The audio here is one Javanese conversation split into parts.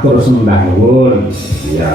matur sembah nuwun. Iya.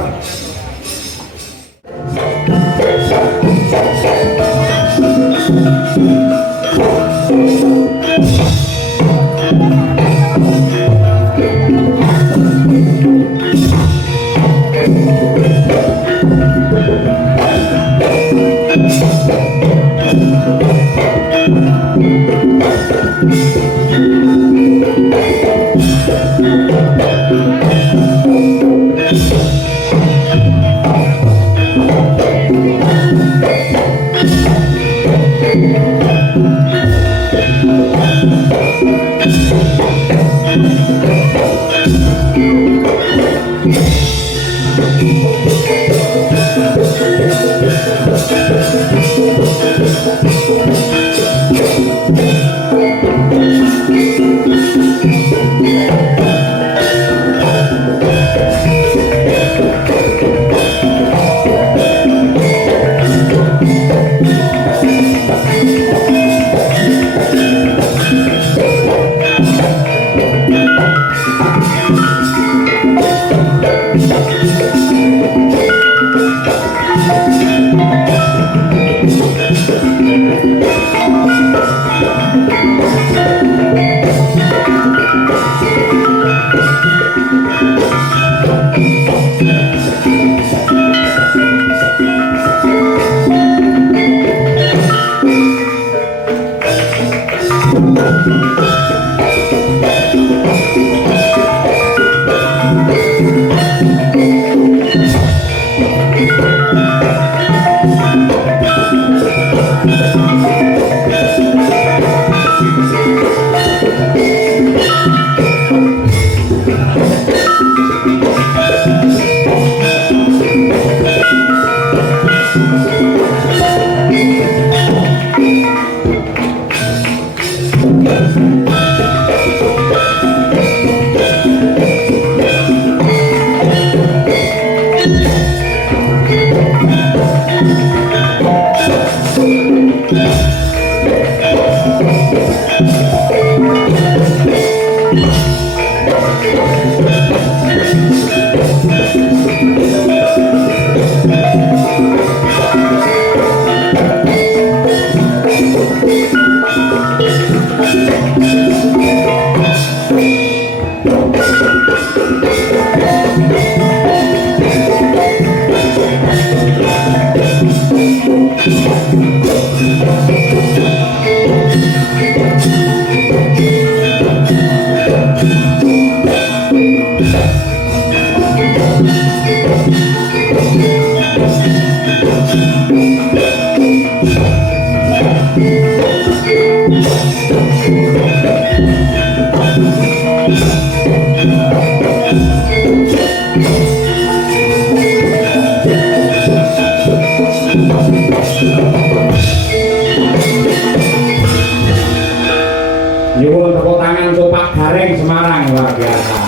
Nyuwun tepuk tangan untuk Pak Gareng Semarang, luar biasa.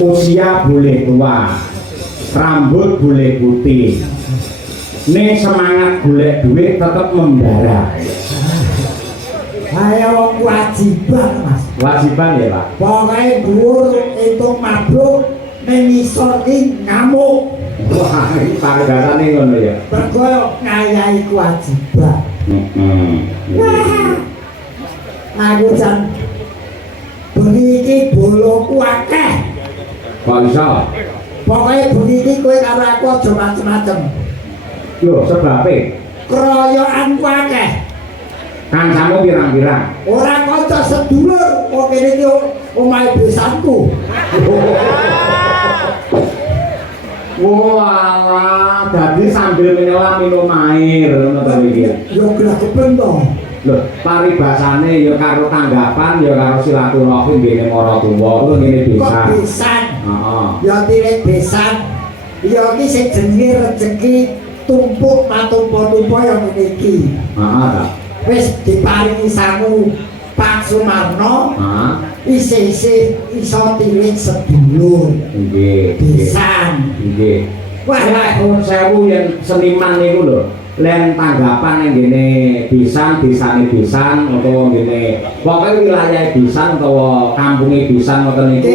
Usia boleh tua, rambut boleh putih, nih semangat golek duit tetap membara. Ayo kewajiban mas. Wajiban ya Pak. Pokoknya dhuwur itu mabuk mengisor iki ngamuk. Wah, ini parigasane ngono ya. Mergo ngayahi kewajiban. Wah. Aku jan bengi iki boloku akeh. Kok iso? Pokoknya bengi iki kowe karo aku aja macem-macem. Lho, sebabe Keroyokanku akeh. kancamu pirang-pirang? Ora kanca sedulur, kok kene iki omahe besanku. Wah, dadi sambil menyelam minum air ngono to iki. Yo gregepen to. Lho, paribasane ya karo tanggapan ya karo silaturahim dene maratuwa kuwi ngene Kok bisa. besan? Heeh. Ya tilik besan. Ya iki sing jenenge rejeki tumpuk patumpa-tumpa ya ngene iki. Heeh ta. Wis diparingi sangu Pak Sumarno. Heeh. Isih-isih iso tilik sedulur. Nggih. Besan. Nggih. Wah, Nek pun sewu yen seniman niku lho, len tanggapan yang gini Bisang, desane Bisang utawa gini pokoknya wilayah Bisang utawa kampungnya Bisang atau niku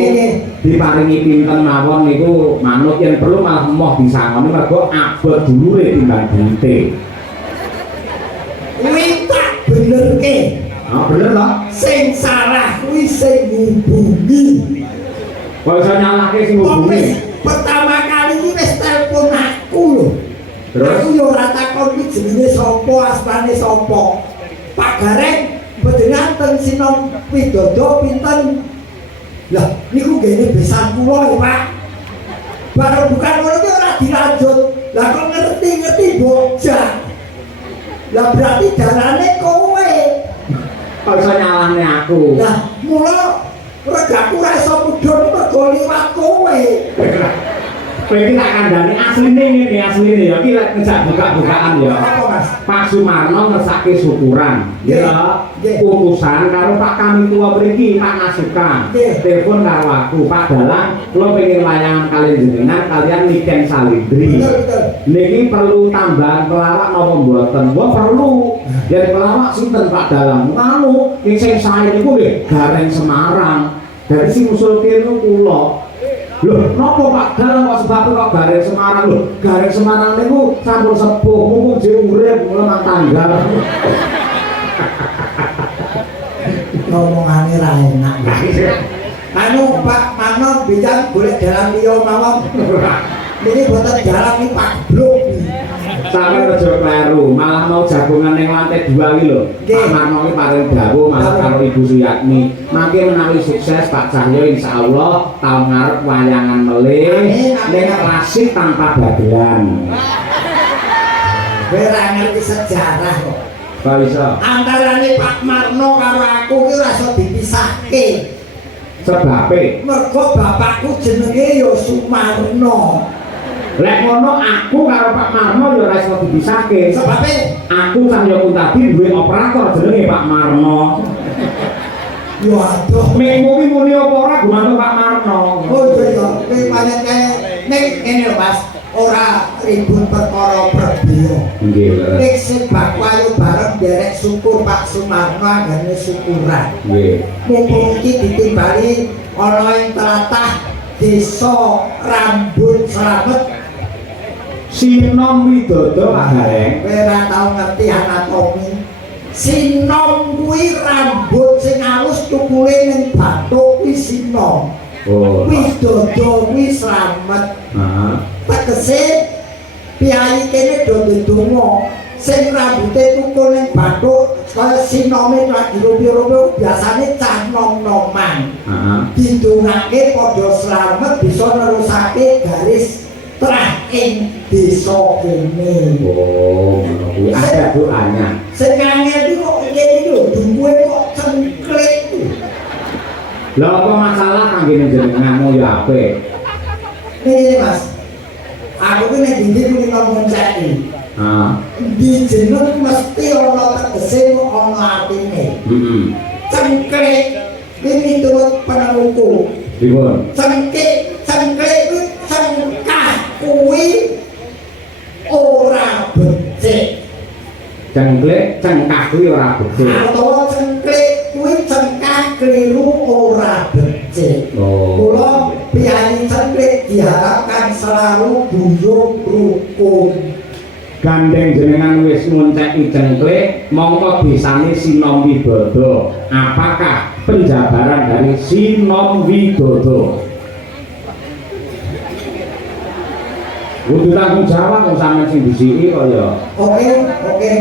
diparingi pinten mawon niku manut yang perlu malah moh disangoni mergo abot dulure timbang duwite. Kuwi tak benerke. Ah bener lah. Sing salah kuwi sing ngubungi. Kok iso nyalahke sing ngubungi? Pertama kali iki wis telepon aku lho. Terus aku yo ora takon iki jenenge sapa, asmane sapa. Pak Gareng bedengan ten Sinom Widodo pinten. Lah niku gene besan kula ya, Pak. Baru bukan ngono ki ora dilanjut. Lah kok ngerti-ngerti bocah. Lah berarti dalane kowe. kok iso nyalahne aku? Lah mula regaku ora iso mudhun mergo liwat kowe. Kowe iki tak kandhani asline ya iki lek ngejak buka-bukaan ya. Apa Mas? Pak Sumarno ngersake syukuran. Ya, utusan karo Pak Kami tua mriki Pak Nasuka. Telepon karo aku, Pak Dalang, kula pengen layangan kalian jenengan kalian Niken Salindri. Betul. Niki perlu tambahan pelawak napa mboten? Wah perlu. Jadi pelawak sinten Pak Dalang? Nganu, sing sae niku nggih Gareng Semarang. Dari sing usul kene kula. Loh, napa Pak Dalang kok sebab kok Gareng Semarang lho? Gareng Semarang niku sampun sepuh, mumpung dhewe urip lemah tanggal. Ngomongane ra enak. Anu Pak Mano bicara boleh dalam liya mawon. Ini boten dalam iki Pak Blok. Sampai aja kleru, malah mau jagungan ning lantai 2 iki lho. Pak Marno iki paring dawuh malah karo Ibu Suyatmi. Mangke menawi sukses Pak Cahyo insyaallah tahun ngarep wayangan melih ning klasik tanpa dagelan. Kowe ra ngerti sejarah kok. Kok iso? Antarane Pak Marno karo aku ki ora iso dipisahke. Sebabe Mergo bapakku jenenge ya Sumarno. lek ngono aku karo Pak Marno ya ora iso dipisahke. Sebabe Aku Cahyo Kuntadi duwe operator jenenge Pak Marno. yo aduh. Mengko ki muni apa ora gumantung Pak Marno. Oh iya, kowe pancen ning ngene lho Mas, ora ribut perkara prebiyo. Nggih. Nek sebab wayu bareng derek syukur Pak Sumarno agane syukuran. Nggih. Mumpung iki ditimbali ana ing tlatah Desa Rambut Slamet. Sinom Widodo Pak Gareng. Kowe ora tau ngerti anatomi. Sinom kuwi rambut sing alus tukule ning bathuk kuwi sinom. Oh. Widodo kuwi slamet. Heeh. Tegese piyai kene do ndonga sing rambute tukul ning bathuk kaya sinome lagi robe-robe biasane cah nom-noman. Heeh. Didongake padha slamet bisa nerusake garis terah ing desa kene. Oh, ngono kuwi ada doanya. Sing angel iki kok ngene iki lho, duwe kok cengklik. Lha apa masalah kangge jenenganmu ya apik? Nih Mas, aku ki nek ndi kuwi ngomong ceki. Heeh. Di jeneng mesti ana tegese ana atine. Heeh. Cengklik iki turut penemuku. Dipun. Cengklik kuwi cengkah kuwi ora becik. Cengklik cengkah kuwi ora becik. Atau cengklik kuwi cengkah keliru ora becik. Oh. Kula piyai cengklik diharapkan selalu buyung rukun. Gandeng jenengan wis ngonceki cengklik, mongko bisane Sinom Widodo. Apakah penjabaran dari Sinom Widodo? Kudu tanggung jawab kok sampeyan sing disiki kok ya. Oke.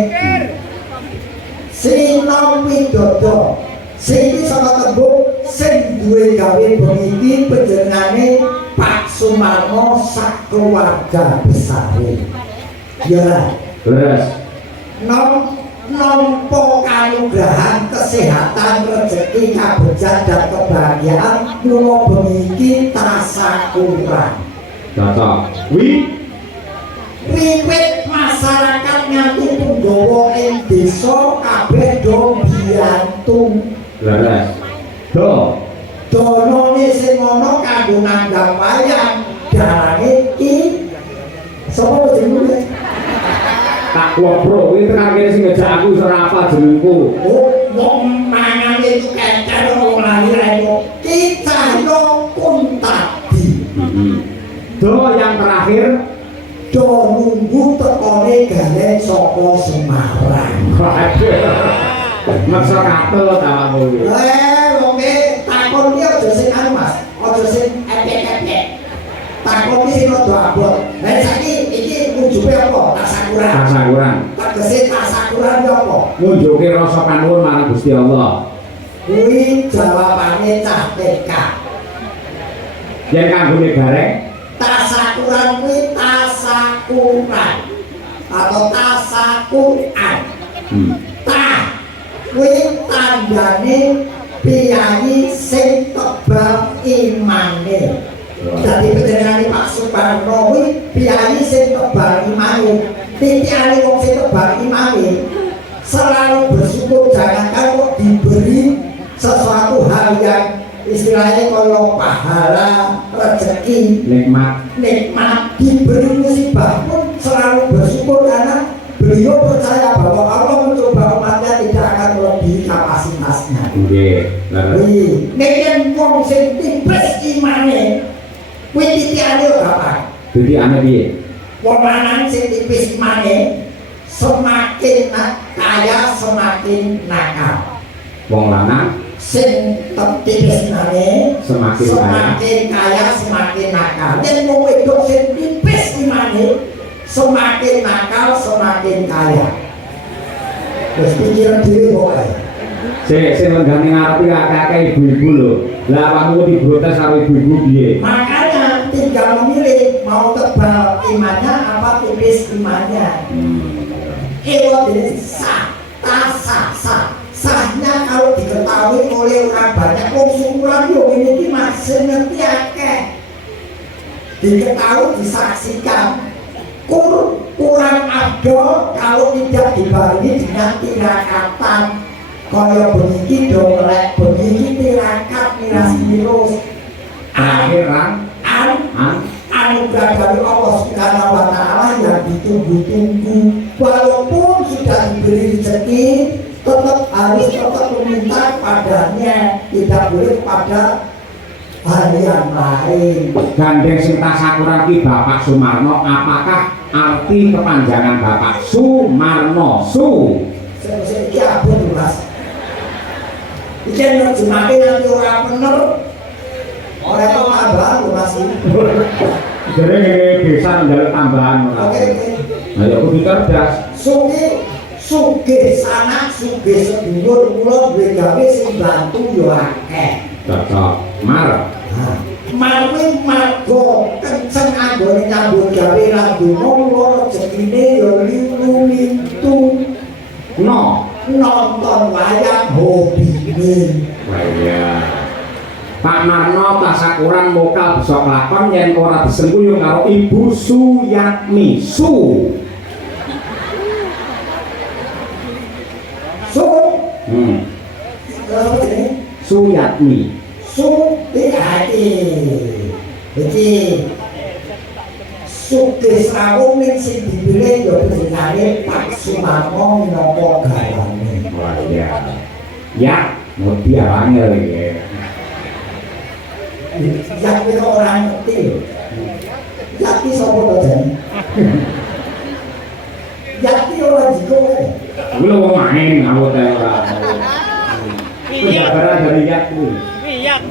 Sinom Widodo. Sing iki saka tembung sing duwe gawe bengi panjenengane Pak Sumarno sak keluarga besare. Ya. Terus Nampa kanugrahan kesehatan, rezeki, kabejan dan kebahagiaan kula bengi tasakuran. cocok. Wiwit masyarakat nganti punggawa ing desa kabeh do biyantu. Leres. Do. Donane sing ana kanggo nanggap wayang darange iki sapa jenenge? Tak Wah bro, ini tekan kene sing ngejak aku ora apa jenengku. Oh, wong mangan itu kecer wong lahir itu. Kita yo kuntadi. Yang terakhir do nunggu tekone gareng saka Semarang. Maksa katel ta kowe. Wong takon ki aja sing anu Mas, aja sing epek-epek. Takon ki sing rada abot. Lah saiki iki ujube apa? Tasakuran. Tasakuran. Tegese tasakuran ki apa? Ngunjuke rasa panuwun marang Gusti Allah. Kuwi jawabane cah TK. Yen kanggone gareng Tasakuran kuwi tasakuran atau tasakuran. Ta kuwi tandane piyayi sing tebal imane. Dadi panjenengane Pak Suparno kuwi piyayi sing tebal imane. Titiane wong sing tebal imane selalu bersyukur, jangankan kok diberi sesuatu hal yang istilahnya kalau pahala, rezeki, nikmat diberi musibah pun selalu bersyukur karena beliau percaya bahwa Allah mencoba umatnya tidak akan melebihi kapasitasnya. Nek wong sing tipes imane, kuwi titiane ora apa? Titiane piye? Wong lanang sing tipes imane semakin kaya semakin nakal. Wong lanang sing tipes imane semakin kaya semakin nakal. Yen wong wedok sing tipes imane semakin nakal semakin kaya. Wis pikiran dhewe pokoke. Sing lenggane ngarepe akeh ibu-ibu lho. Lah awakmu diprotes karo ibu-ibu piye? Makanya tinggal memilih mau tebal imannya apa tipis imannya. Ewa ini sah, sahnya kalau diketahui oleh orang banyak. Wong syukuran yo ini masih ngerti akeh. Diketahui, disaksikan. Kurang abdol kalau tidak dibarengi dengan tirakatan. Kaya beniki domlek, beniki tirakat miras virus. Akhiran Anugerah dari Allah Subhanahu wa Ta'ala yang ditunggu-tunggu. Walaupun sudah diberi rezeki, tetap meminta padanya, tidak boleh pada hal yang lain. Gandeng sing tasakuran ki Bapak Sumarno, apakah arti kepanjangan Bapak Sumarno? Iki abot Mas. Iki nerjemahke nanti ora bener. Ora tambahan lho Mas. Jadi desa njaluk tambahan ora. Oke. Ayo kudu cerdas. Sugih sanak sugih sedulur kula duwe gawe sing bantu yo akeh. Cocok. Marwe margo kenceng anggone nyambut gawe lan donga rezekine yo lintu. Nonton wayang hobine. Wayang. Pak Marno tasakuran mokal bisa kelakon yen ora disengkuyung karo Ibu Suyatmi. Suyatmi. Iki Sugih Srawung sing dipilih ya jenenge Pak Sumarno minangka gawane. Wah iya. Ya, ngerti awangel iki. Yang orang ngerti lho. Yati sapa to jan? Yati ora jiko kae. Kuwi lho wong main aku teh ora. Penjabaran dari Yak kuwi. Yak.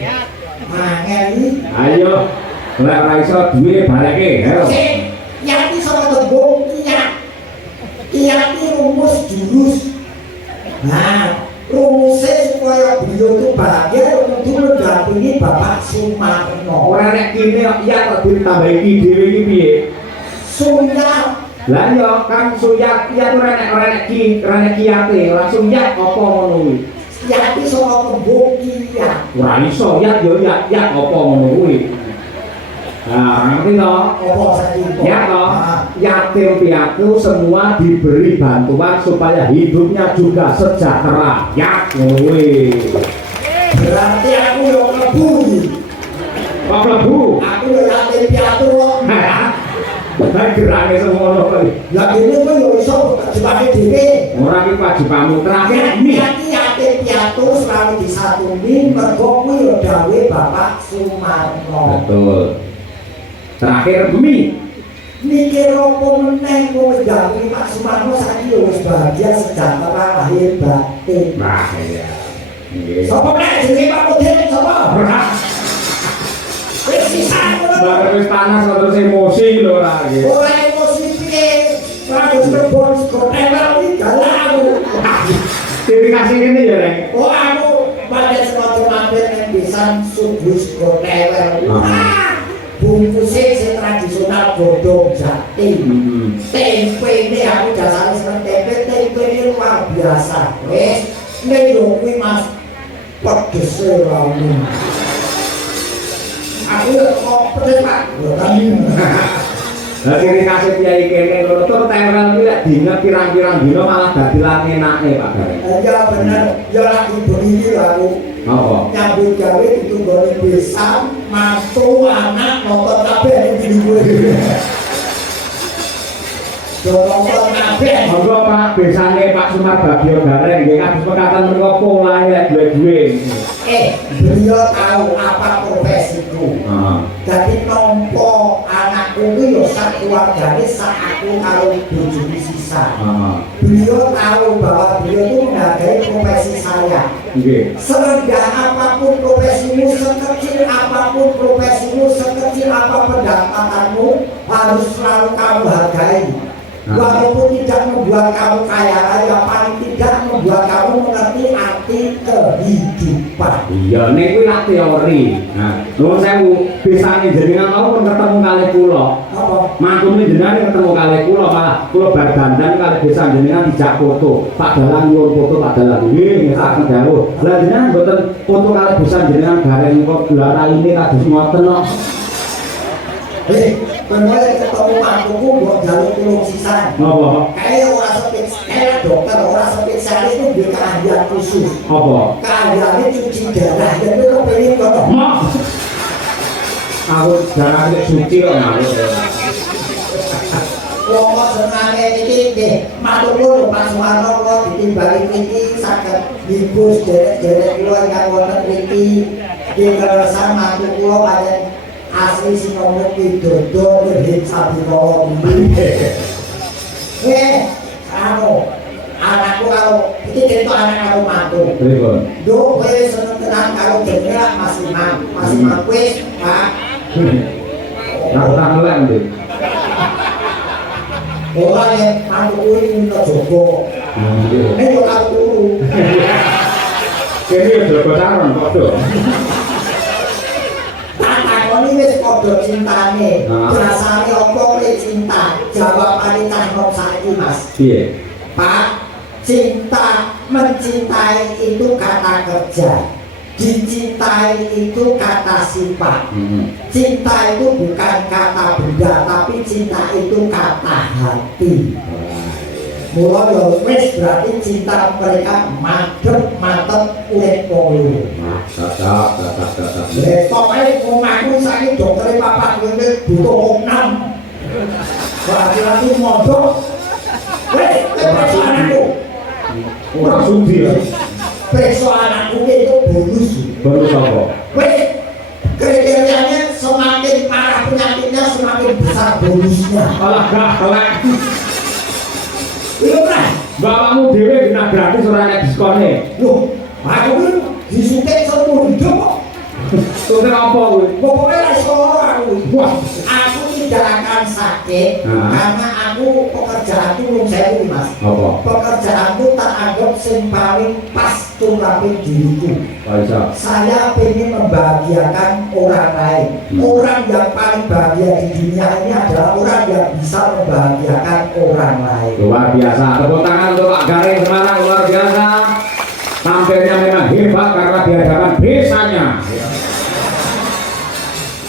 Yak. Mangeli. Ayo, lek ora iso duwe baleke, ayo. Yati sapa to bong Yak. Yati rumus jurus. Nah, rumusnya supaya beliau itu bahagia kudu mendampingi Bapak Sumarno. Ora nek kene ya kok ditambahi iki dhewe iki piye? Suyat. Lah ya kan suyat ya ora nek kiyate langsung ya apa ngono kuwi. Yati saka tembung kiyat. Ora iso ya apa ngono kuwi. Nah, ngerti toh? Apa saiki? Ya toh, yatim piatu semua diberi bantuan supaya hidupnya juga sejahtera. Ya, ngono. Berarti aku yo mlebu. Kok mlebu? Aku yo yatim piatu kok. Lah gerake semono kok. Lah dene kok yo iso jebake dhewe. Ora ki wajibamu terakhir mi. Hati-hati piatu selalu disatuni mergo kuwi yo dawuhe Bapak Sumarno. Betul. Terakhir mi. Mikir apa meneh kowe dawuhe Pak Sumarno saiki yo wis bahagia sejahtera lahir batin. Nah, iya. Nggih. Sapa meneh jenenge Pak Mudin sapa? Wis sisan ngono. Lah wis panas terus emosi lho ora nggih. Ora emosi piye? Terus telepon skoteler iki galau. Diri kasih ngene ya, Rek. Oh aku pakai sepatu mampir yang bisa subus kotewer. Bungkusnya sing tradisional godong jati. Tempe ini aku jasanya seperti tempe ini luar biasa. Wes, ini dong mas pedes lalu. Aku kok pedes pak? Lah ciri khas kiai kene lho tur terel iki lek diinget pirang-pirang dina malah dadi lan enake Pak Gareng. Ya bener, ya lagi begini aku. Apa? Nyambut gawe itu gone besan, mantu, anak, nonton kabeh iki gue. Nonton kabeh. Monggo Pak besane Pak Sumar Bagio Gareng nggih kados pekatan menika polahe lek duwe-duwe. Beliau tahu apa profesiku. Jadi nompo anakku itu ya sak keluargane sak aku karo bojoku sisa. Beliau tahu bahwa beliau itu menghargai profesi saya. Nggih. Serendah apapun profesimu, sekecil apapun profesimu, sekecil apa pendapatanmu, harus selalu kamu hargai. Walaupun tidak membuat kamu kaya raya, paling tidak membuat kamu mengerti arti kehidupan. Iya, ini kuwi lak teori. Nah, nuwun sewu, bisane jenengan mau pun ketemu kali kula. Apa? Mangkune jenengan ketemu kali kula, malah kula bar dandan kali desa jenengan dijak foto. Pak Dalang nyuwun foto Pak Dalang. Nggih, sak dawuh. Lah jenengan mboten foto kali desa jenengan Gareng kok lara ini kados ngoten kok. Bener ketemu mantuku buat jalur tulung sisan. Napa? Kayak orang kayak dokter, orang spesialis itu di keahlian khusus. Apa? Keahliannya cuci darah, jadi lo pengen kok. Mak. Aku darahnya suci kok ngaku. Wong senangnya ini deh, mantuku lho Pak Sumarno kok ditimbali ini sakit dibus derek-derek lo yang wonten iki di keresan mantuku lo kayak asli si ngomong pidodo berhit sabi kolom anakku kalau itu cerita anak aku mantu do gue seneng tenang kalau jadinya masih mang wis pak aku tak ngelak nanti orang yang mantu ini minta jogo ini juga aku turu ini ya jogo saron kok tuh ini wis padha cintane. Rasane apa kowe cinta? Jawabane cangkok saiki, Mas. Piye? Pak, cinta mencintai itu kata kerja. Dicintai itu kata sifat. Cinta itu bukan kata benda, tapi cinta itu kata hati. Mula ya wis berarti cinta mereka mantep urip wong. Cocok. Pokoknya omahku saiki dokter papat ngene butuh 6. Laki-laki mondok. Wes, periksa anakku. Ora sudi ya. Periksa anakku itu bonus. Bonus apa? Wes, kriterianya semakin parah penyakitnya semakin besar bonusnya. Alah gak kelek. Iya, Mas. Bapakmu dhewe dina gratis ora nek diskone. Loh, aku kan disuntik seumur hidup kok. Suntik apa kuwi? Pokoknya lah sekolah aku. Wah, Aku tidak akan sakit karena aku pekerjaanku belum saya Mas. apa? Pekerjaanku tak anggap sing paling pas tunggapi diriku. Bisa. Saya ingin membahagiakan orang lain. Orang yang paling bahagia di dunia ini adalah orang yang bisa membahagiakan orang lain. Luar biasa. Tepuk tangan untuk Pak Gareng Semarang, luar biasa. Tampilnya memang hebat karena di hadapan desanya.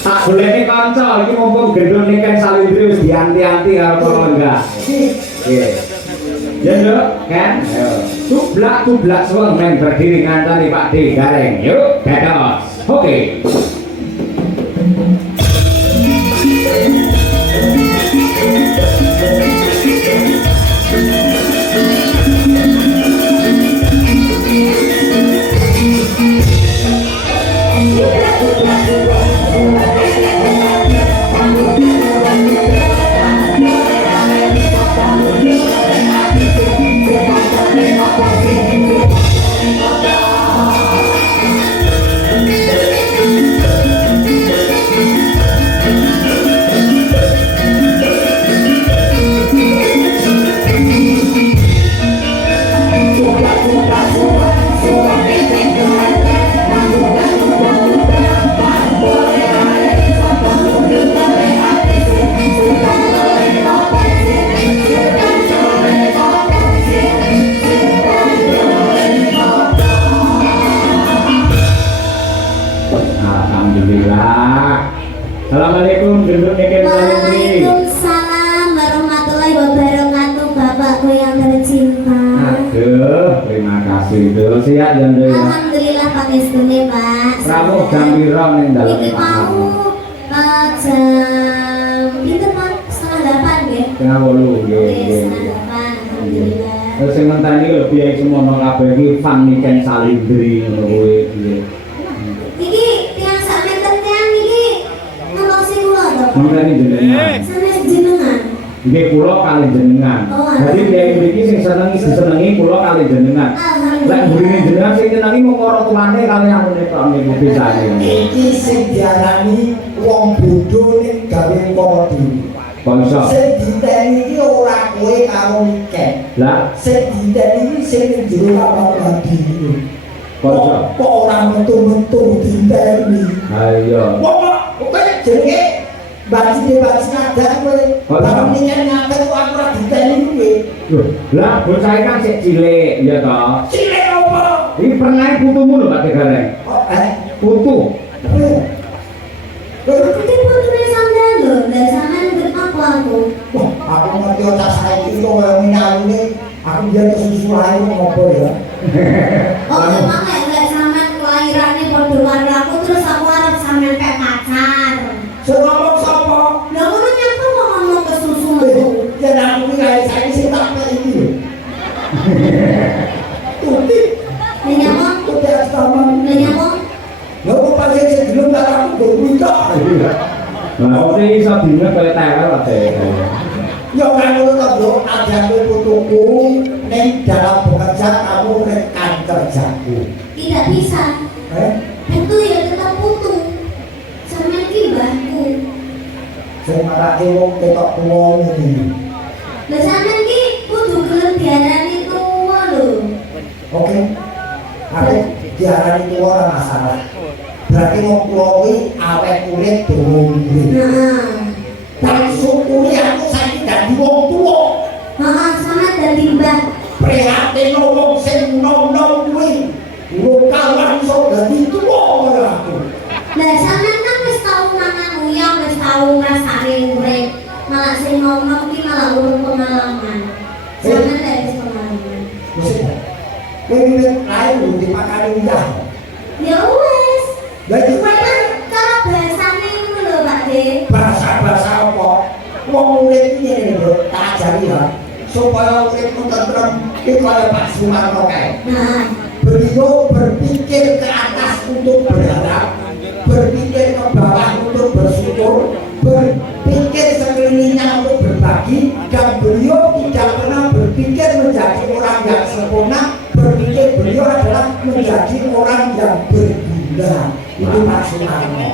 Tak boleh nih kanca, ini mumpung gendong nih kan salindri wis dianti-anti karo kula enggak. Nggih. Ya Nduk, kan? Cublak suwung men berdiri ngantani Pak D Gareng. Yuk, dados. Oke. Sidul siap jam 2. Alhamdulillah pakai stune Pak. Kamu jam piro ning dalem? Iki mau jam pinten Pak? Setengah 8 nggih. Setengah 8 nggih. Setengah 8 alhamdulillah. Terus sing ngenteni lho biaya semono kabeh iki Van Niken Salindri ngono kuwi piye. Iki tiang sak meter tiang iki ngeloksi kula to. Ngenteni jenengan. Sanes jenengan. Nggih kula kali jenengan. Dadi biaya mriki sing disenengi kula kali jenengan. Lek mrene jenengan sing nyenengi mung ora tuane kali amune tok niku bisane. Iki sing diarani wong bodho ning gawe para dhewe. Bangsa. Sing diteni iki ora kowe karo Niken. Lah, Sing diteni iki sing ning jero lapangan dhewe. bangsa. Kok ora metu-metu diteni. Ayo. Wong kowe jenenge bajine ada kowe. Kalau Niken ngaten kok aku ora diteni kuwi. Loh, lah bocah kan sik cilik ya toh. Cilik apa? Iki pernah putumu lho Pak Tegareng. Oh, Putu. Iki putune sampean lho, lah sampean berapa aku? Wah, aku ngerti otak saiki kok koyo ngene aku biar kesusu ae ngopo ya. Oh, memang lek sampean kelahirane padha karo aku terus aku arep sampean kayak pacar. Sing ngomong sapa? Lah ngono nyapa kok ngomong kesusu metu. Ya aku iki kae saiki sing tak iki lho. Tuti, Lah nyapa? tuti astama. Lah nyapa? Lho kok pancen sing gelem tak aku berbuka. Lah kok iso dina kaya tewel Pak Tegareng. Ya kan ngono to, Bro. Ajarku putuku ning dalam bekerja kamu rekan kerjaku. Tidak bisa. Putu ya tetap putu. Sampean ki mbahku. Sing marake wong ketok tuwa ngene. Lah sampean ki kudu gelem diarani tuwa lho. Oke. Aku diarani tuwa ora masalah. Berarti wong tuwa kuwi awet kulit durung urip. Nah. Langsung kuwi aku saiki dadi wong tuwa. Heeh, sampean dadi mbah. Prihatin wong sing nom-nom kuwi. Lokal langsung dadi tuwa kaya aku. Lah sampean kan wis tau mangan uyang, wis tau ngrasake urip. Malah sing ngomong ki malah urung pengalaman. Sampean lek wis pengalaman. Wis. Kowe wiwit lair lho dipakani uyah. Ya wis. Lah iki Sampean cara bahasane ngono lho Pak De. bahasa apa? Wong urip iki ngene lho, tak ajari ya. Supaya uripmu tentrem iki kaya Pak Sumarno kae. Nah, Beliau berpikir ke atas untuk berharap, berpikir ke bawah untuk bersyukur, berpikir sekelilingnya untuk berbagi, dan beliau tidak pernah berpikir menjadi orang yang sempurna, berpikir beliau adalah menjadi orang yang berguna. Itu Pak Sumarno.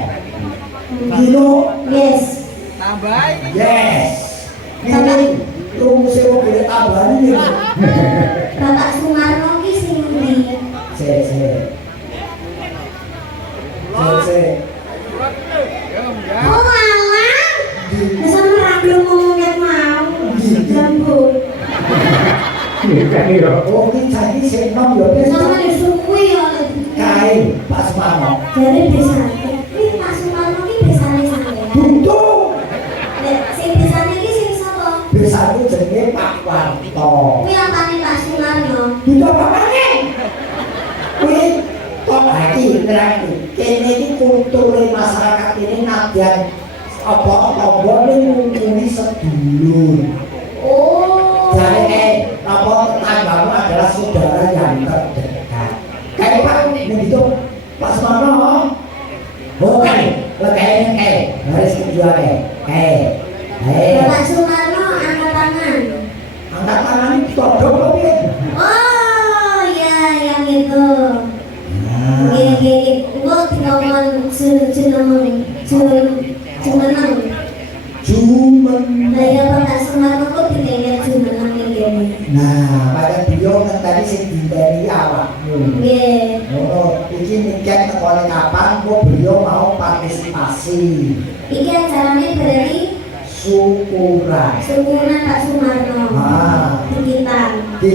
You know? yes. Yes. Ini rumusnya mau boleh tambahan ini. Bapak Sumarno ki sing ndi? Se. Oh alah. Wis ora belum ngomong ket mau. Lembut. Kan ira. Oh, ini jadi sing nom lho. Sama disukuhi ya. Kae Pak Sumarno. Jadi desa. Iki Pak Sumarno ki desane sampean. Buntu. Lek sing desane iki sing sapa? Besaku jenenge Pak Warto. Kuwi apane Pak Sumarno? Buntu apa maneh? Kuwi kok iki nerangke. Kene iki kulture masyarakat ini nadyan apa ngungkuli sedulur. Oh. Jadi apa tetanggamu adalah saudara yang terdekat. Kayak Pak begitu Pak Sumarno. Bukan, kayak harus kedua kayak. Bapak Sumarno angkat tangan. Angkat tangan todok kok piye? Oh, ya yang itu. Oke. Engko ngomong jeneng jumeneng. Jumen. Lah ya Bapak Sumarno kok ditengen jumeneng ning kene. Nah, pada beliau kan tadi sing dinteni awakmu. Nggih. Oh, iki niken tekone kapan kok beliau mau partisipasi. Iki acarane berarti Syukuran. syukuran Pak Sumarno. Dikitan. Di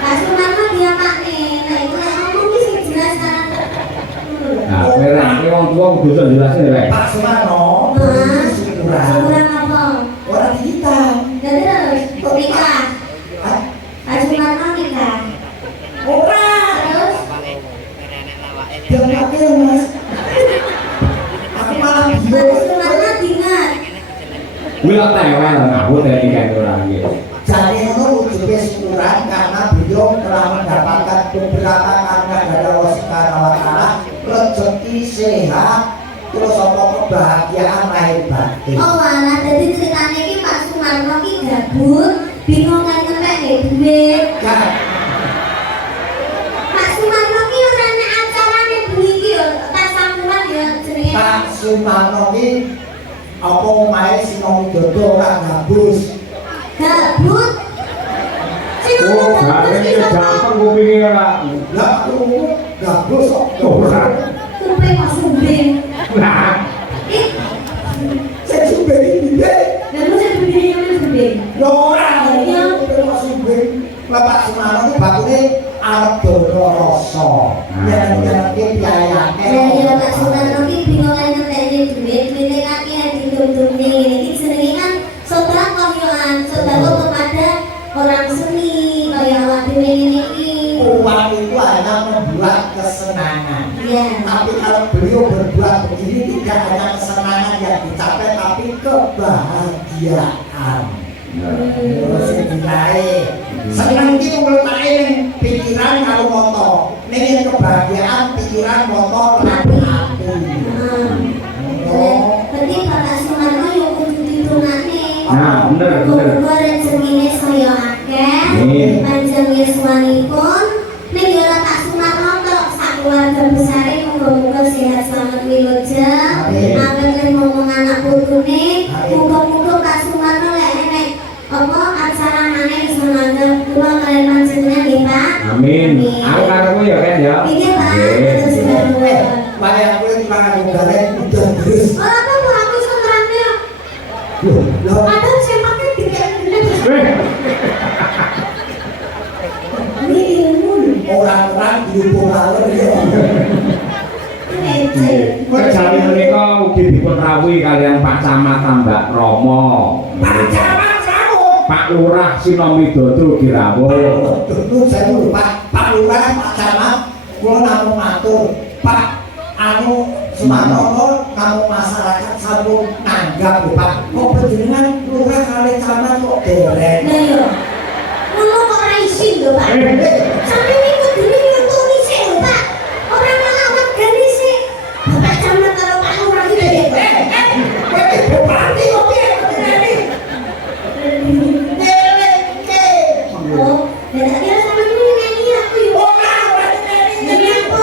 Pak Sumarno diapakne? Nah, itu lek ngomong ki sing jelas kan. Nah, kowe iki wong tuwa kudu iso jelasin rek. Pak Sumarno, Hah? syukuran. Syukuran apa? Orang dikitan. Dan terus kok nikah? Hah? Pak Sumarno nikah. Kuwi kok tewel ngabut dari kayak orang gitu. Jadi itu ujungnya syukuran karena beliau telah mendapatkan beberapa karena dari Allah Subhanahu wa Ta'ala rezeki sehat terus apa kebahagiaan lahir batin. Oh malah jadi ceritanya ini Pak Sumarno ini gabut bingung kan ngetek duit. Pak Sumarno ini orangnya acaranya bunyi gitu tas sampuran ya jenenge. Pak Sumarno ini apa omahe Sino Widodo ora gabus. Gabut. Sing Oh, ngomong gak gabut ini iki sapa? gampang kupinge ora. Lah aku gabus kok. Ora. Kuping kok sumbing. Nah, Ih, Saya sumbing iki. dan lu sing begini yang sumbing. Ya ora, ya kok sumbing. Bapak Sumarno itu bakune arep dono rasa. Ya piyayake. Ya Pak Sumarno ini bingung kan ngetek duit kaki yang dituntunnya ini senengnya kan sedekah yoan sedekah kepada orang seni kayak awak dhewe ini. Uang itu hanya membuat kesenangan. Iya. Tapi kalau beliau berbuat begini tidak hanya kesenangan yang dicapai tapi kebahagiaan. Terus dinaik. Senang itu meletaknya pikiran kalau motor. Ini kebahagiaan pikiran motor hati. Berarti Bapak Sumarno yang kudu ditungane. Nah, bener. Muga rezekine saya akeh, Amin. panjang yuswanipun. Ning yo Pak Sumarno tok sak keluarga besare muga-muga sehat selamat wilujeng. Amin. Amin ngomong anak putune, Amin. muga-muga Pak Sumarno lek enek apa acara maneh iso nanggap kula kalian panjenengan nggih Pak. amin. Aku karepmu ya kan ya. Iya Pak, Nggih. terus sudah. Mari aku ini pangan gareng udah terus. Ora apa aku iso nerangnya. Loh, Kadang sempatnya gede-gede. Eh, Ini ilmu. orang-orang dihubung laler ya. Kejawi menika ugi dipun rawuhi kalian Pak Camat Mbak Romo. Pak Camat kamu. Pak Lurah Sino Widodo dirawuh. Tentu saya lupa Pak Lurah, Pak Camat, gua namun matur Pak anu Sumarno namun masyarakat sampun nanggap lho Pak. Kok panjenengan lurah kali camat kok dereng. Nah yo. Ngono kok ora isin lho, Pak. Sampe niku dene nyuntuni sik lho, Pak. Ora malah wegani sik. Bapak Camat karo Pak Lurah iki beda. Kowe bupati kok piye panjenengan? Deleke. Oh, beda kira sama ini nyanyi aku yo. Ora panjenengan. Jadi aku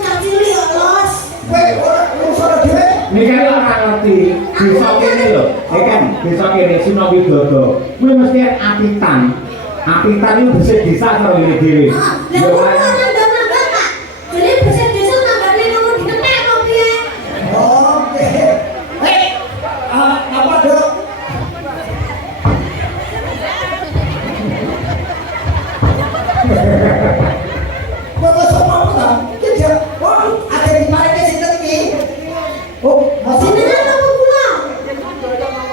tak cili yo los. Kowe ora urusan dhewe. Niki kan ora ngerti. Desa kene lho. Iki kan desa kene Sino Widodo. Kuwi mesti apitan. Apitan itu bersih desa karo ngene dhewe. Lah kok ora nambah Pak. Jadi bisa desa nanggane ngomong diketek kok piye? Oke. Apa dok? Bapak sama apa tak? Kerja. Oh, ada di mana di sini lagi? Oh, masih Jenengan apa kula?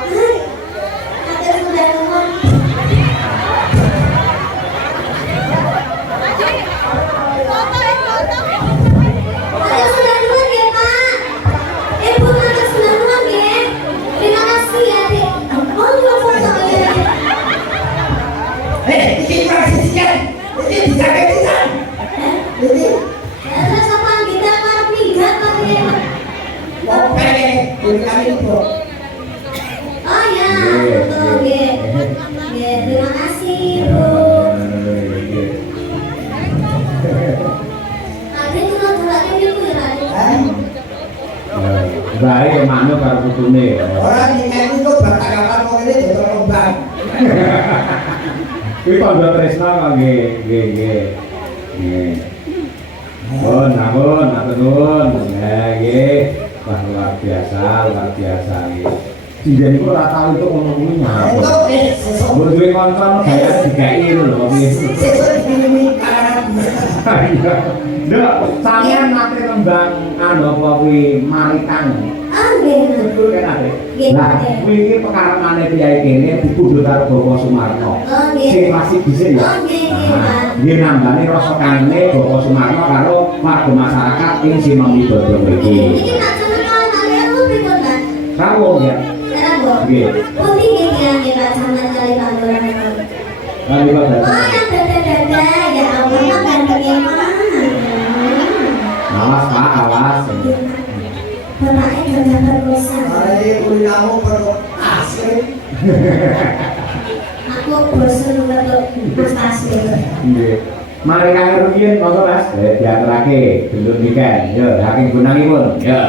Hai. Ada sudah ngomong. Ada sudah duluan ya Pak. Ibu ada sudah duluan ya. Terima kasih ya Dek. Oh juga foto ya. ini masih siap. Ini bisa bisa. Ini Terus apa kita karep minggat Pak ya? mau pengen ini kami itu. Oh ya, betul ya. Ya, terima kasih Bu. Tadi tuh nonton ibu ya Pak. Baik manuk karo putune. Orang ini itu bakal kapan mau ini jadi kembang. Kuwi kandha tresna kok nggih, nggih, nggih. Nggih. Ampun, matur nuwun. Nggih. Wah, luar biasa nggih. Jinjane kok ora tau itu ngomong-ngomong Itu ngapa. sesuk. Mbok duwe kanca gaya digawe lho kok piye. Sesuk ini kanan. Iya. Nduk, sampeyan nate kembang anu apa kuwi Marikang. Ah, nggih. Betul kan ate? Nggih, Lah, nggih. kuwi iki pekaranane piyai kene dipundhut karo Bapak Sumarno. Oh, nggih. Sing masih dhisik ya. Oh, nggih, nggih, Nah, Pak. nggih nambani rasa kangne Bapak Sumarno karo warga masyarakat ing Sino Widodo iki. Ini Pak Camat kalau kalian lu pripun Pak? Rawuh ya. Cara Bu. Nggih. Putih pikirannya Pak Camat kali Pak Lurah. Kali Pak. Oh, yang dada-dada ya Allah, Pak gantengnya Pak. Awas Pak, awas. Bapaknya gagah berdosa. Ayo kulinamu perlu asli. Aku bosan untuk frustasi. Nggih. Mari kang rumiyin monggo Mas. Diaturake dulur niken. Yo, saking gunangipun. Yo.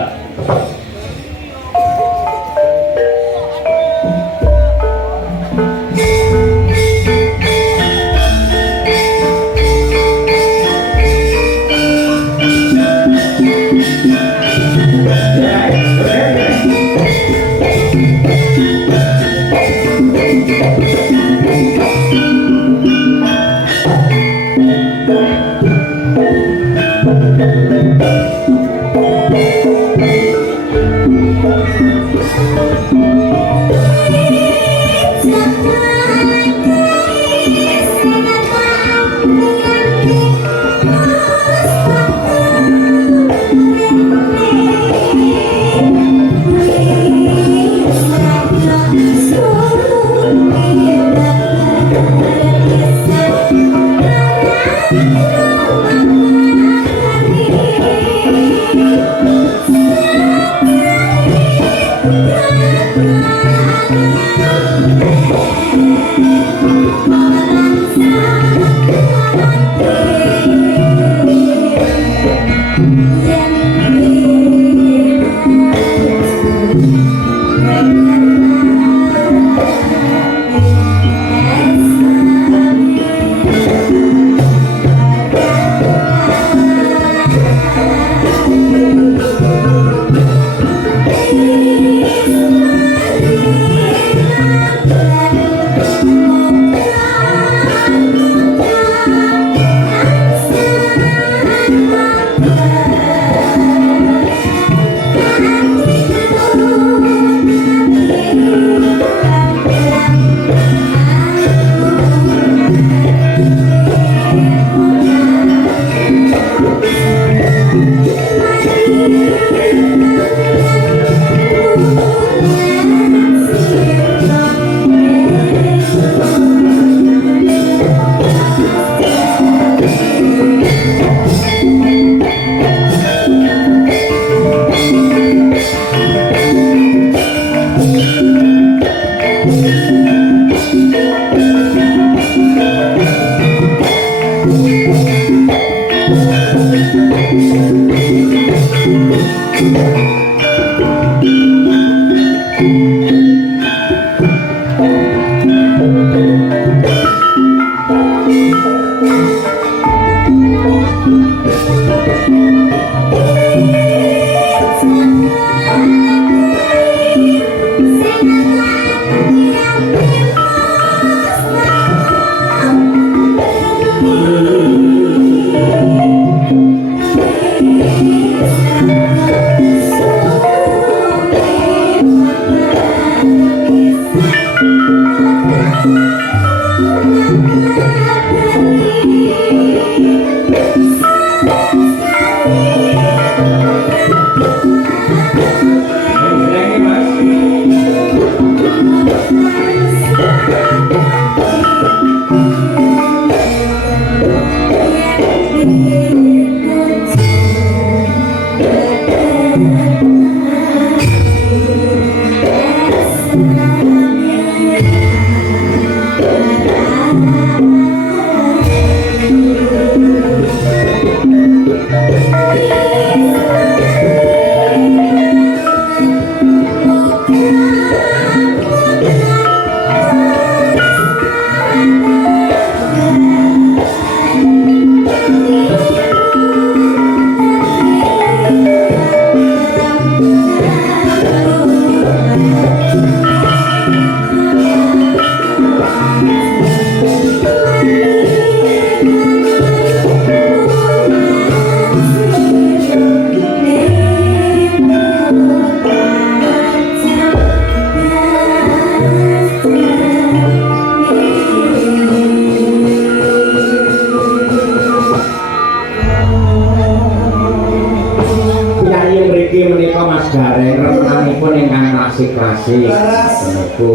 Mas Gareng rekanipun ingkang klasik-klasik.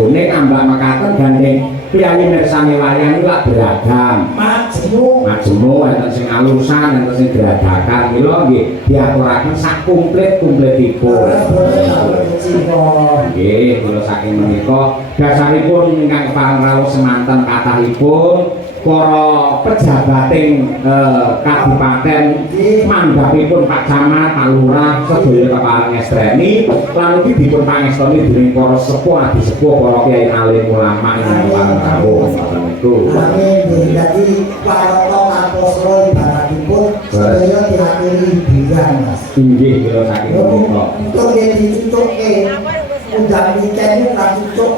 Ning ambak mekaten gandeng piyayi mirsani wayang iki lak beragam. Majemuk enten sing alusan, enten sing geradakan. Mila nggih diaturaken sak komplit-komplitipun. Nggih, kula saking menika dasaripun ingkang kepareng rawuh semanten kathahipun para pejabating kabupaten manggapipun Pak Camat, Pak Lurah, sedaya kepareng estreni lan ugi dipun pangestoni dening para sepuh adi sepuh para kiai alim ulama ingkang kepareng rawuh ngoten niku. Amin. Jadi para kapolsro ibaratipun sedaya diaturi hiburan Mas. Inggih kula saking menika. Untuk yang dicucukke udah nikahnya tak cucuk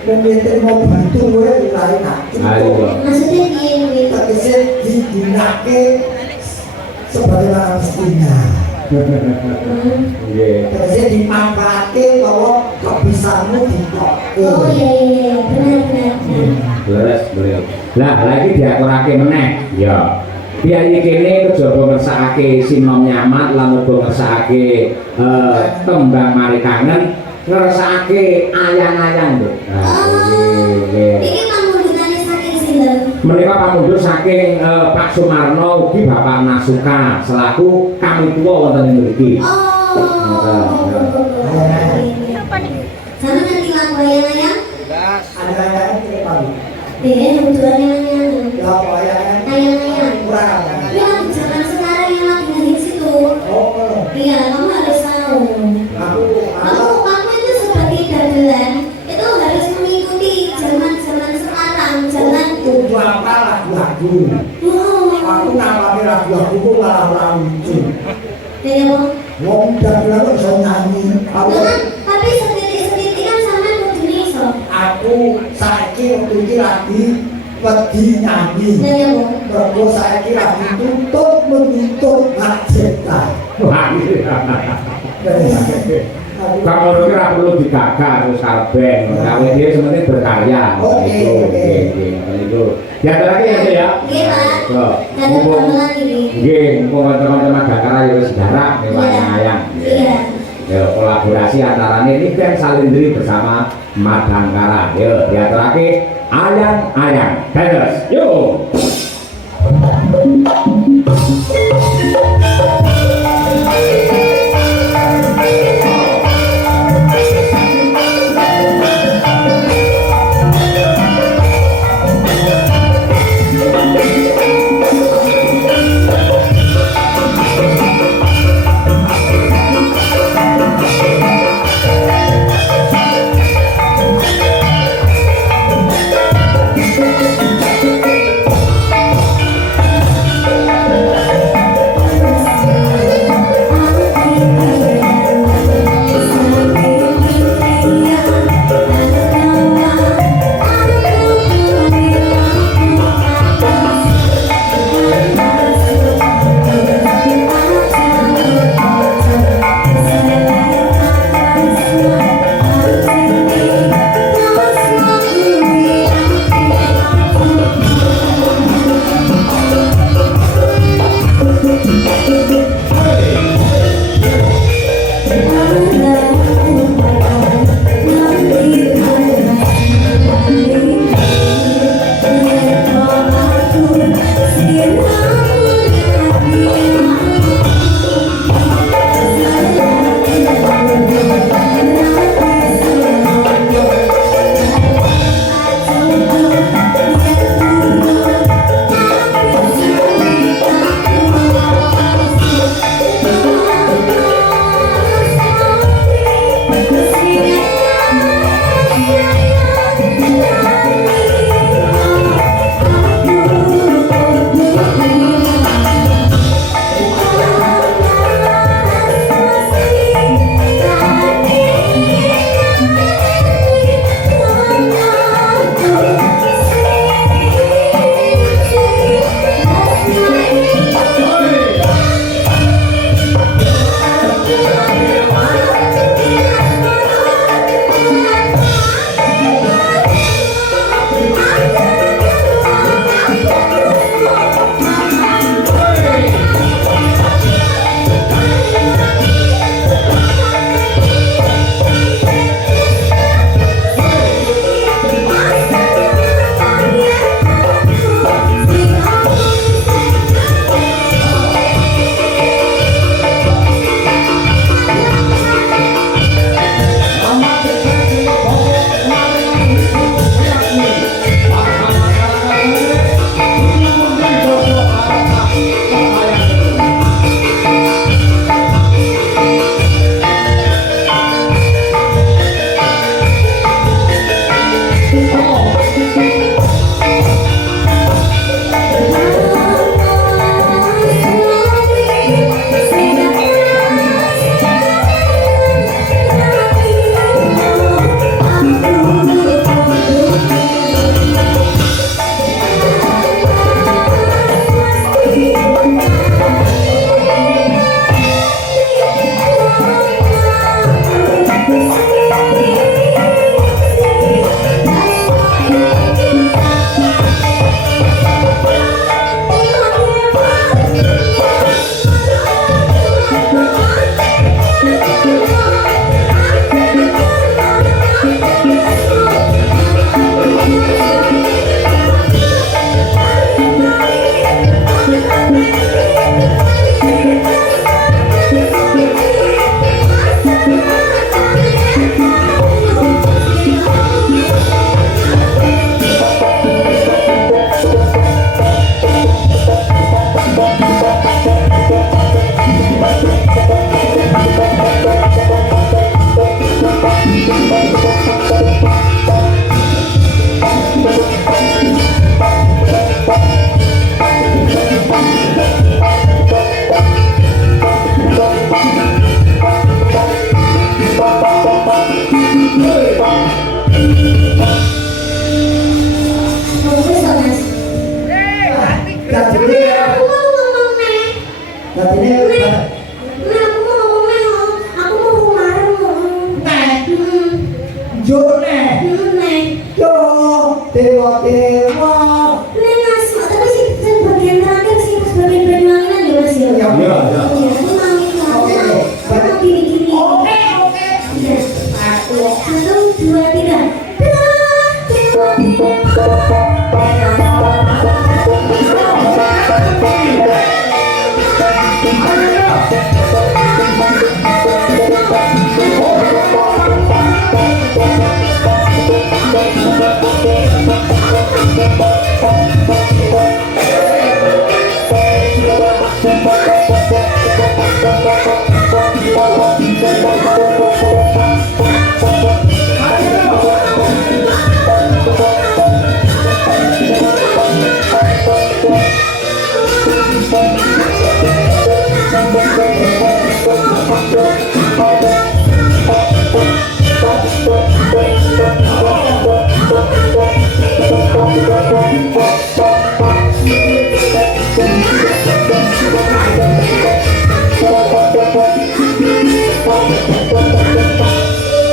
mungkin mau bantu gue lain Ayo. Maksudnya gini. tapi saya digunakan sebagaimana mestinya Nggih. terus dimanfaatkan bahwa kebisaanmu dipakai Oh iya, benar. Leres beliau. Lah lagi diaturake meneh. Ya. Piyayi kene kejaba ngersakake sinom nyamat lan uga ngersakake tembang mari kangen, ngersakake ayang-ayang lho. Nah, nggih. Ini pamundurane saking sinten? Menika pamundur saking Pak Sumarno ugi Bapak Nasuka selaku kami tua wonten ing mriki. Sama nanti lagu ayang-ayang? ada yang cepat Kebetulan ayang-ayang. kalau yang Ayang-ayang. kurang Ya, zaman sekarang yang lagi ngehits itu. oh Iya, kamu harus tahu. Kamu itu seperti dagelan, itu harus mengikuti zaman-zaman sekarang. Jangan itu apa lagu-lagu aku ngapalin lagu-lagu malah orang lucu ya, Bang. wong dagelan kok iso nyanyi aku Tapi setitik-setitik kan sama kudu iso. aku saiki waktu iki lagi wedi nyanyi Ya, Bang. mergo saiki lagi tuntut menuntut hak cipta Wah, kamu kira perlu digagal terus kabeh. Kawe dia sebenarnya berkarya. Oke, oke. Itu. Ya terakhir ya, Cik, ya. Iya, Pak. So, Gak ada mumpung- tambahan ini. Nggih, mumpung teman-teman Dakar ya wis garap nih wayang-wayang. Iya. Ya, kolaborasi antara ini dan Salindri bersama Madangkara. Yo, ya terakhir ayang-ayang. Terus, yuk. dewa dewa. Nek Mas, tapi sing bagian terakhir sih pas bagian Banyuwanginan ya Mas ya. Iya. Iya, iya. Iya, aku mau itu. Aku mau gini-gini. Oke. Iya. Aku 1, 2, 3. Dewa,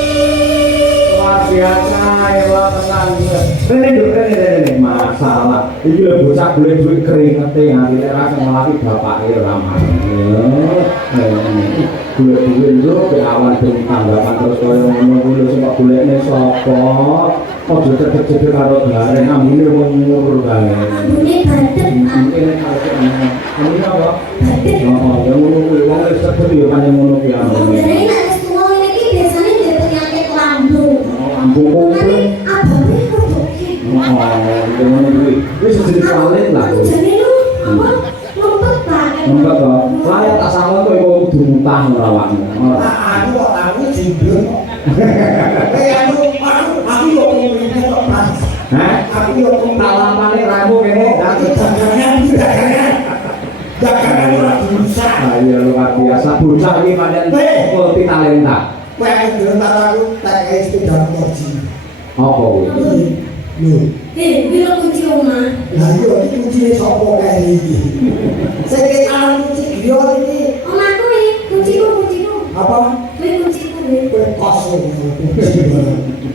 Luar biasa, ya tenang. Ini masalah. Iki lho bocah golek duit keringete nganti rasa ngelaki bapake ora maneh. Golek duit lho ke awal ben tanggapan terus koyo ngono kuwi lho kok golekne sapa? Ojo cedek-cedek karo gareng ambune wong umur kae. Ambune badhet. Ini ambune apa? Badhet. Oh, ya ngono kuwi wong wis cedek ya pancen ngono kuwi ambune. Dari nek wis tuwa ngene iki biasane duwe penyakit lambung. Lambung kumpul. Abangnya kebuki. Oh, ngono kuwi. Wis jadi paling lah. Jadi lu apa? Ngumpet banget. Ngumpet kok. Layak tak salah kok iku kudu mutah ora awakmu. aku jemblon. Aku yo ngene kok Mas. Hah? Aku yo Talamane ramu kene. Dagangan ora bisa. Ah iya luar biasa. Bocah iki pancen multi talenta. Kowe ndelok aku tak kae sepeda motor. Apa kuwi? Lho, Bila kunci rumah. lah yo iki kuncine sapa kae iki? Sing aran kunci griya iki Omahku nih, kunciku. apa? Kuwi kunciku nih. Kowe kosong.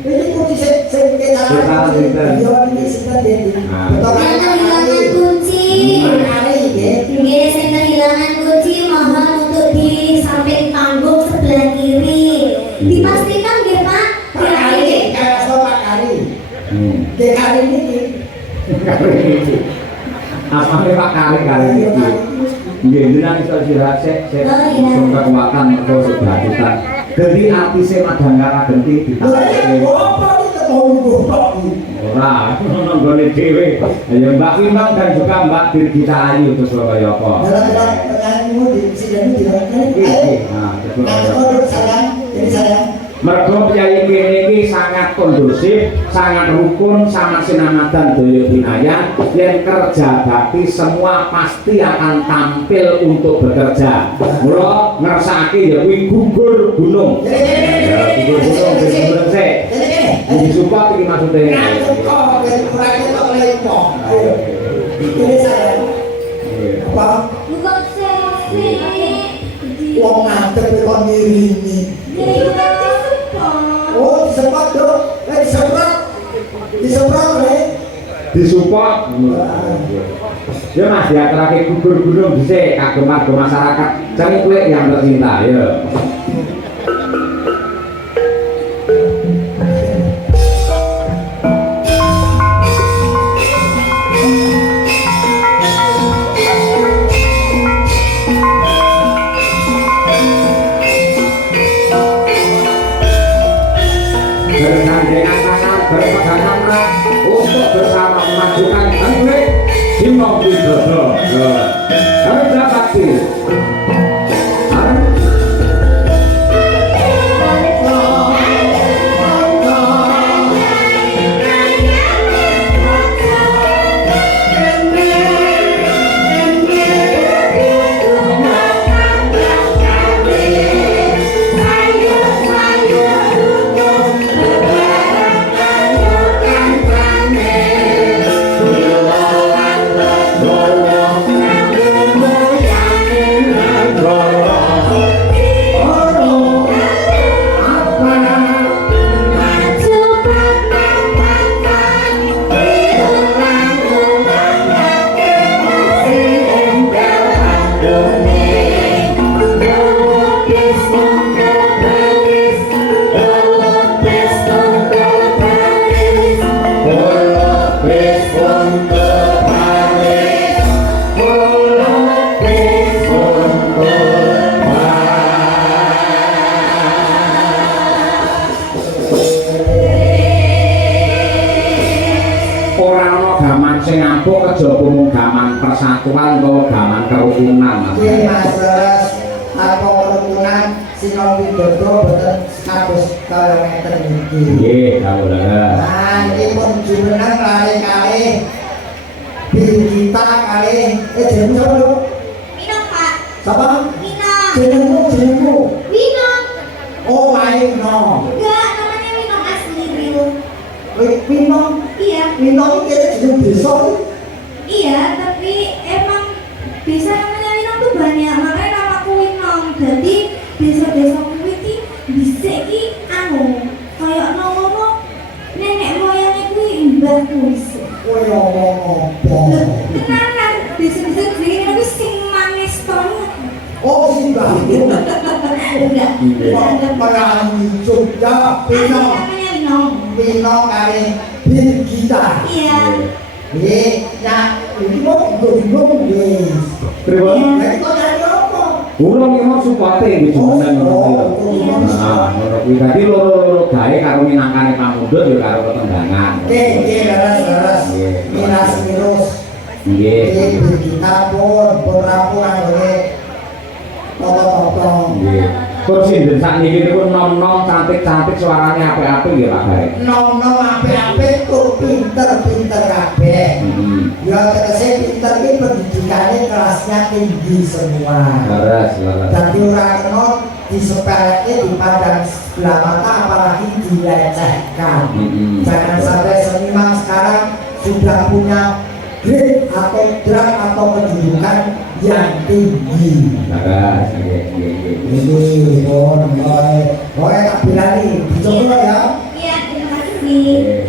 Ini kunci sing aran griya iki sinten iki? Betul Yang kehilangan kunci. Kali iki. Nggih, sing kehilangan kunci mohon untuk di samping panggung sebelah kiri. Dipastikan nggih Pak. Pak Kari, kayak sapa Pak Kari? Ki Kari niki. Apa nih Pak kali iki? Nggih, jenengan iso istirahat sik Oh, iya. Sing kekuatan kok sebatikan. Dadi atise madangkara genti Lah ditake. apa iki ketemu goblok iki? Ora, nonggone dhewe. Ya Mbak Winong dan juga Mbak Dirgita Ayu terus kaya apa. Dalam pertanyaanmu di sidang ini Nah, terus kaya apa. Nah, sayang, jadi sayang. Mergo piyai kene iki sangat kondusif, sangat rukun sama sinamatan daya binaya. Yen kerja bakti semua pasti akan tampil untuk bekerja. Mula ngersake ya kuwi gugur gunung. Ya gugur gunung gugur sik. Disupport iki maksude. Ini sayang. Apa? Bukan selfie. Wong ngadep kok ngiringi. Oh, disemprot dong. Disemprot, Disupport. Ya Mas, diaturake gugur gunung dhisik kagem warga masyarakat. Jangan kuwi yang tercinta ya. Bergandengan tangan berpegangan erat untuk bersama memajukan konflik Simong Widodo. Kami dapati. sing ngampuk kejaba mung gaman persatuan utawa gaman kerukunan. Nggih Mas leres. Apa kerukunan Sinom Widodo boten kados kaya ngeten iki. Nggih, kawula leres. Nah, iki pun jumeneng lare kalih kita kalih jeneng sapa lho? Wino Pak. Sapa? Wino. Jenengmu. Wino. Oh, Wino. Enggak, namanya Wino asli Rio. Wino. Iya. Wino iki jeneng desa. Iya, tapi emang desa namanya Wino tuh banyak, makanya namaku Wino. Jadi desa-desa kuwi iki dhisik iki kayak ngono nenek moyangnya kuwi mbahku isih. Kowe ngomong apa? Tenanan, desa-desa kuwi kuwi sing manis banget. Oh, sing mbahku. Enggak. Penyanyi Jogja, Wino. Namanya Wino. Wino kali Birgita. Iya. Nggih, nah iki mau bingung wis. Pripun? Lah kok dari apa? Kula memang supporte nggih jumeneng ngono kuwi. Nah, ngono kuwi dadi loro-loro gawe karo minangkane pamundhut ya karo ketendangan. Nggih, leres. Miras virus. Nggih. Birgita pun rampung anggone toto-toto. Nggih. Terus sinten sakniki niku nom-nom cantik-cantik suarane apik-apik ya Pak Gawe. Nom-nom apik-apik tur pinter-pinter kabeh. Ya tegese pinter iki pendidikane kelasnya tinggi semua. Leres. Jadi orang kena disepeleke dipandang sebelah mata apalagi dilecehkan. Jangan sampai seniman sekarang sudah punya grade atau drag atau kedudukan yang tinggi. Leres. Ini boleh tak bilang nih, dicoba ya. Iya, terima kasih.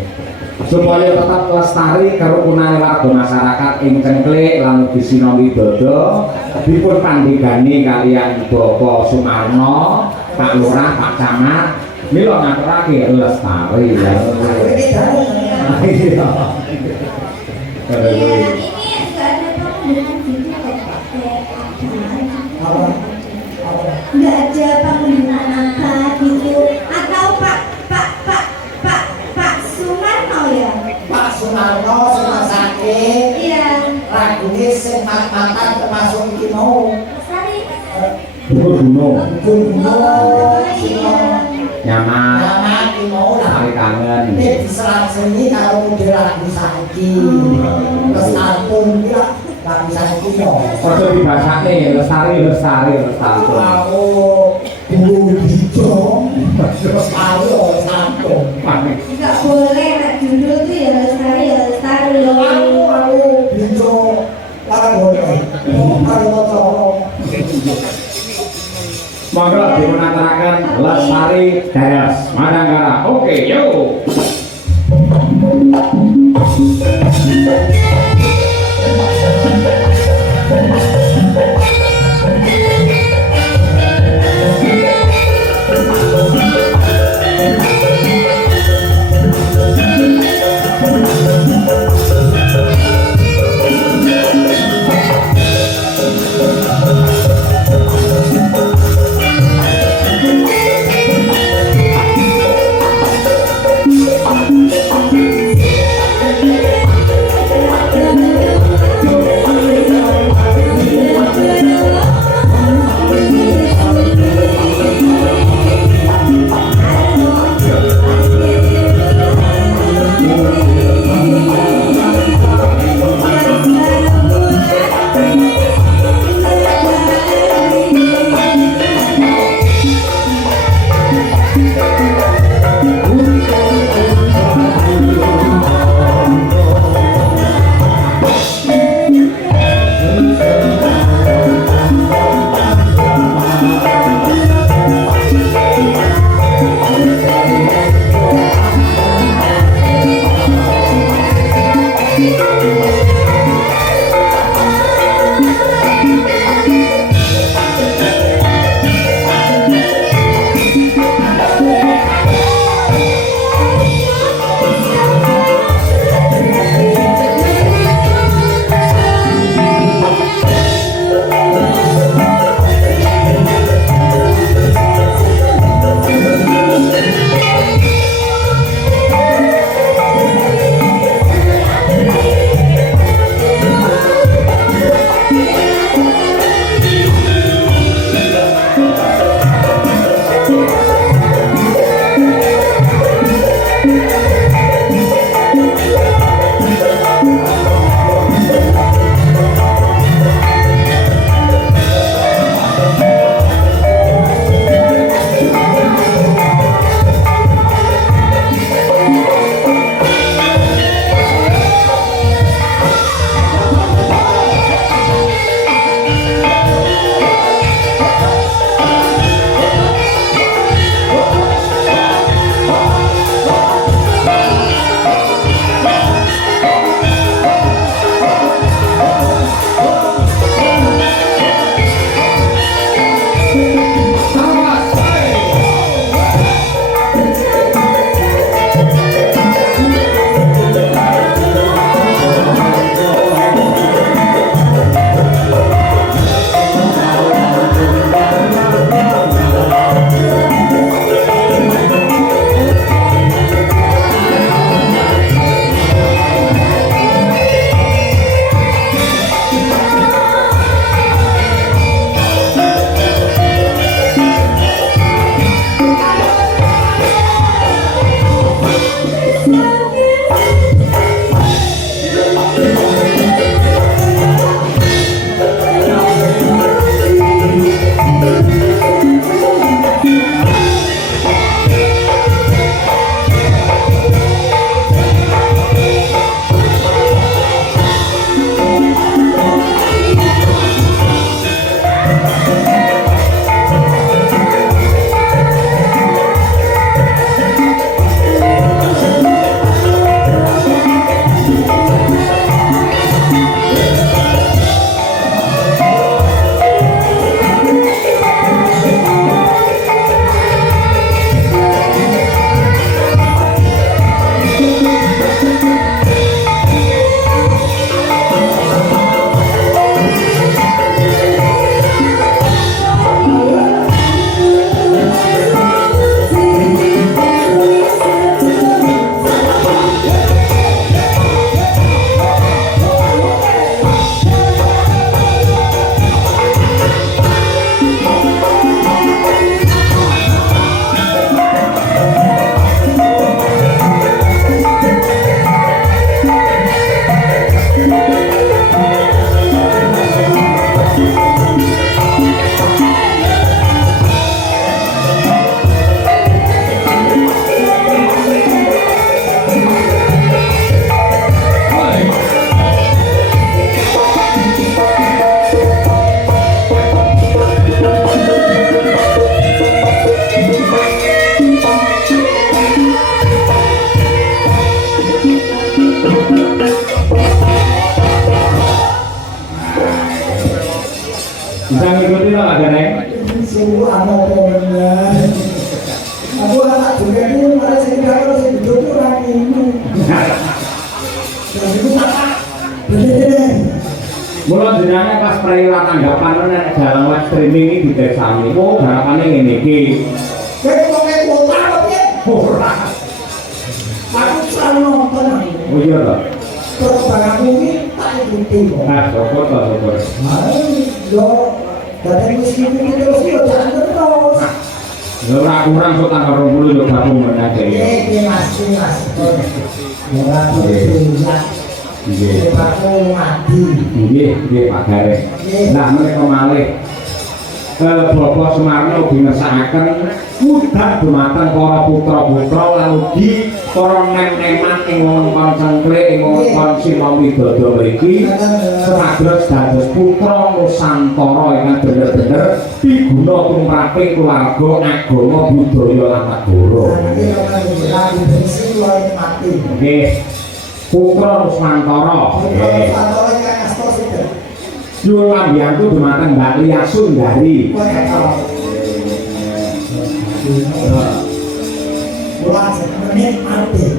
Supaya tetap lestari kerukunan warga masyarakat ing Cengklik lan ugi Sinom Widodo dipun pandhegani kalian Bapak Sumarno, Pak Lurah, Pak Camat mila ngaturake lestari ya. Ini dari Iya. Iya, ini enggak ada penggunaan gitu kok pakai apa? enggak ada penggunaan apa gitu atau Pak Sumarno ya? Pak Sumarno sing sakit, Iya. lagune sing mat-matan termasuk iki mau. Sari. Gunung Gunung, nyaman nama iki mau lah. hari kangen. Ini diserang seni kalau model lagu saiki. Terus album iki lah lagu saiki yo. Ojo dibasake lestari. Aku guru hijau, terus aku satu. Enggak boleh nak judul tuh ya lestari Aku hijau, para boleh, para tolong. Monggo dipunaturaken lestari dados Madangkara. Oke, yuk. Bisa ngikuti lah Gareng. Suruh ano pemenang. Aku anak juga itu malah saya kalau saya duduk tuh orang ini. Dan itu tak bener. Mula jenenge pas perihal tanggapan nek dalam web streaming iki didesani. Oh, garapane ngene iki. Kayak pakai kuota apa ya? Ora. Aku selalu nonton. Oh iya toh. Perkembangan ini tak ikuti kok. Nah, sopor toh sopor. Yo, dari musim ini terus yo jangan terus. Ora kurang sok tanggal 20 yo gabung meneh iki. Mas. Ora perlu. Nggih. Aku mati. Nggih, Pak Gareng. Nah, menika malih Bapak Semarno bingesakaken mudah dumateng para putra-putra lan ugi para nem-neman ing wewengkon Cengklik ing wewengkon Sinomwidodo mriki supados dados putra Nusantara ingkang bener-bener piguna tumraping keluarga agama budaya lan negara. Nggih. Putra Nusantara. Nyuwun lambiyantu dumateng Mbak Lia Sundari.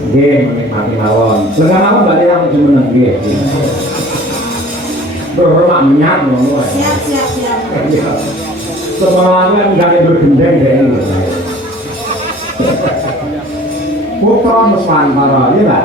Nggih, menikmati mawon. Lengan mawon Mbak Lia mesti meneng nggih. Mak menyat ngono ae. Siap. Semuanya enggak bergendeng deh. Putra Nusantara, iya Mbak?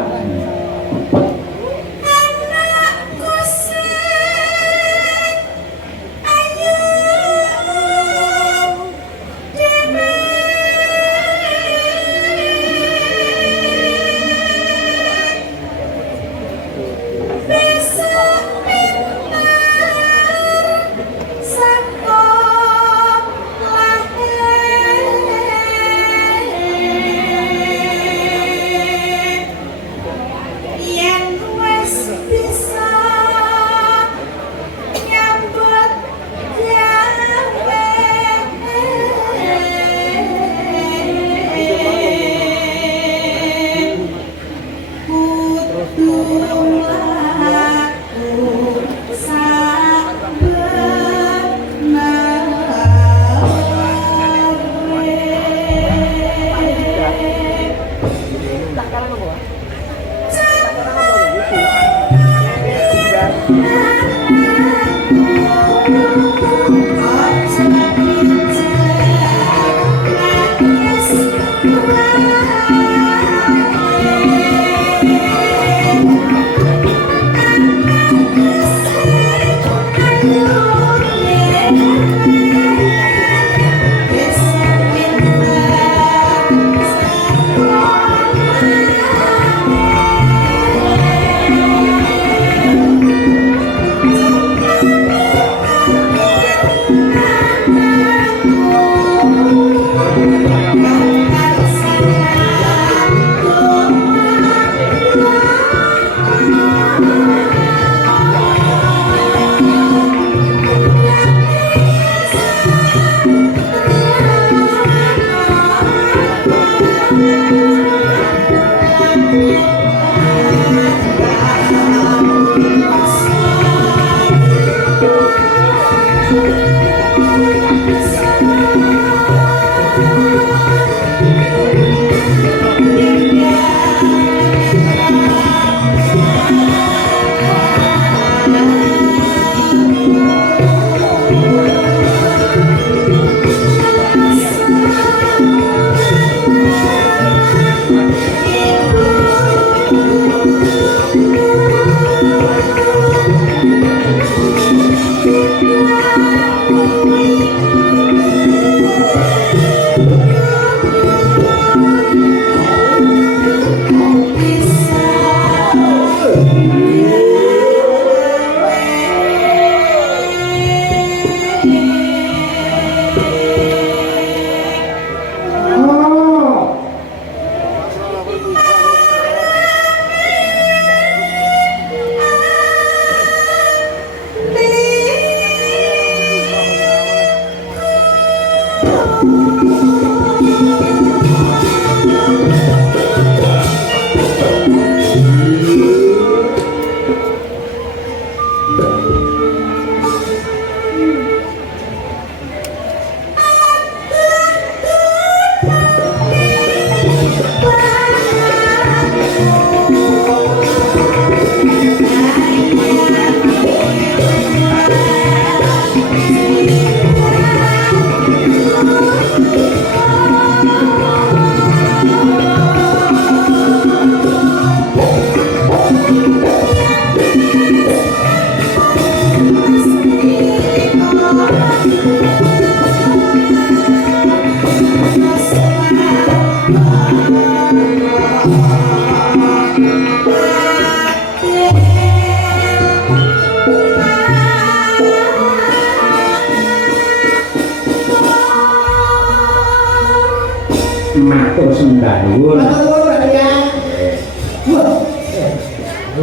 Munggah nuwun. Matur nuwun Pak ya.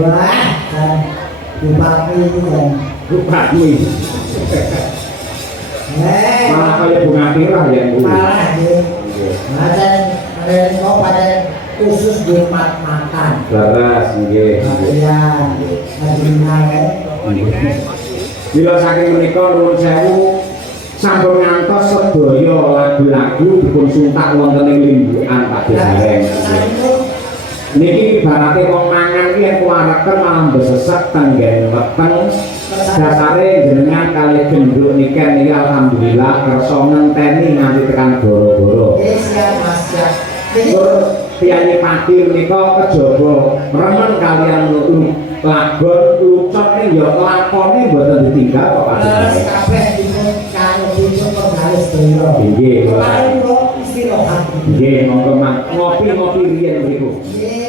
Wah, bupati itu kan. Bupati. Malah kaya bunga tirah ya Bu. Malah nggih. Ada kok pada khusus di makan. Laras nggih. Iya. Ada Bila saking menika nuwun sewu sampun ngantos sedaya lagu-lagu dipun suntak wonten ing limbukan Pak Gareng. Niki ibarate wong mangan ki yen kuwareken malah besesek tenggen weteng. Dasare jenengan kalih genduk niken niki alhamdulillah kersa ngenteni nganti tekan goro-goro. Nggih, siap Mas, siap. Piyayi pati menika kejaba remen kalian lagon lucot ning ya lakone mboten ditinggal kok Pak. Terus kabeh dipun kanggo dipun penggaris sedaya. Nggih. Paling kok istirahat. Nggih, monggo ngopi-ngopi riyen mriku. Nggih.